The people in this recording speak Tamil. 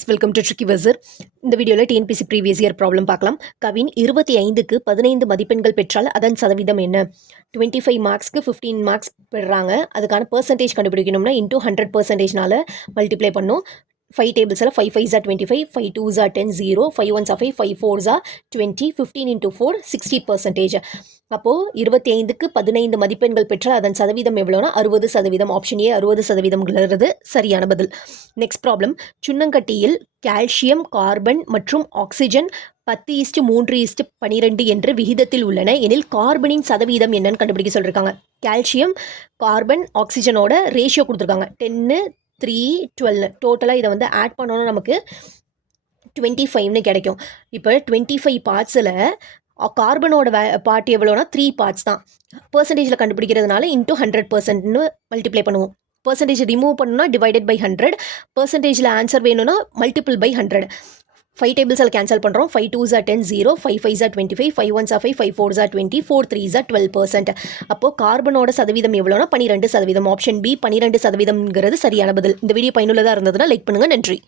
Welcome to tricky வசர். இந்த வீடியோவில் டிஎன்பிசி ப்ரீவியஸ் இயர் ப்ராப்ளம் பார்க்கலாம். கவின் 25க்கு 15 மதிப்பெண்கள் பெற்றால் அதன் சதவீதம் என்ன? 25 மார்க்ஸ்க்கு 15 மார்க்ஸ் பெறுறாங்க. அதுக்கான பர்சன்டேஜ் கண்டுபிடிக்கணும்னா இன்டூ 100%னால மல்டிப்ளை பண்ணும். 5 டேபிள்ஸில் 5 5s are 25, 5 2s are 10, 0, 5 1s are 5, 5 4s are 20, 15 into 4, 60%. அப்போது 25க்கு 15 மதிப்பெண்கள் பெற்றால் அதன் சதவீதம் எவ்வளோனா 60%. ஆப்ஷன் ஏ 60%ங்கிறது சரியான பதில். Next problem. சுண்ணங்கட்டியில் கால்சியம், கார்பன் மற்றும் ஆக்சிஜன் 10:3:12 என்ற விகிதத்தில் உள்ளன எனில் கார்பனின் சதவீதம் என்னன்னு கண்டுபிடிக்க சொல்லியிருக்காங்க. கால்சியம், கார்பன், ஆக்சிஜனோட ரேஷியோ கொடுத்துருக்காங்க 10, 3, 12. டோட்டலாக இதை வந்து ஆட் பண்ணோன்னா நமக்கு 25ன்னு கிடைக்கும். இப்போ 25 பார்ட்ஸில் கார்பனோட பார்ட் எவ்வளோனா 3 பார்ட்ஸ் தான். பர்சன்டேஜில் கண்டுபிடிக்கிறதுனால இன்டூ 100%ன்னு மல்டிப்ளை பண்ணுவோம். பர்சன்டேஜ் ரிமூவ் பண்ணணும்னா டிவைடட் பை 100. பர்சன்டேஜில் ஆன்சர் வேணும்னா மல்டிபிள் பை 100. 5 டேபிள்ஸில் கேன்சல் பண்ணுறோம். 5 2s are 10, 0, 5 5s are 25, 5 1s are 5, 5 4s are 20, 4 3s are 12%. அப்போது கார்பனோட சதவீதம் எவ்வளோனா 12%. ஆப்ஷன் பி 12%ங்கிறது சரியான பதில். இந்த வீடியோ பயனுள்ளதாக இருந்ததுன்னா லைக் பண்ணுங்கள். நன்றி.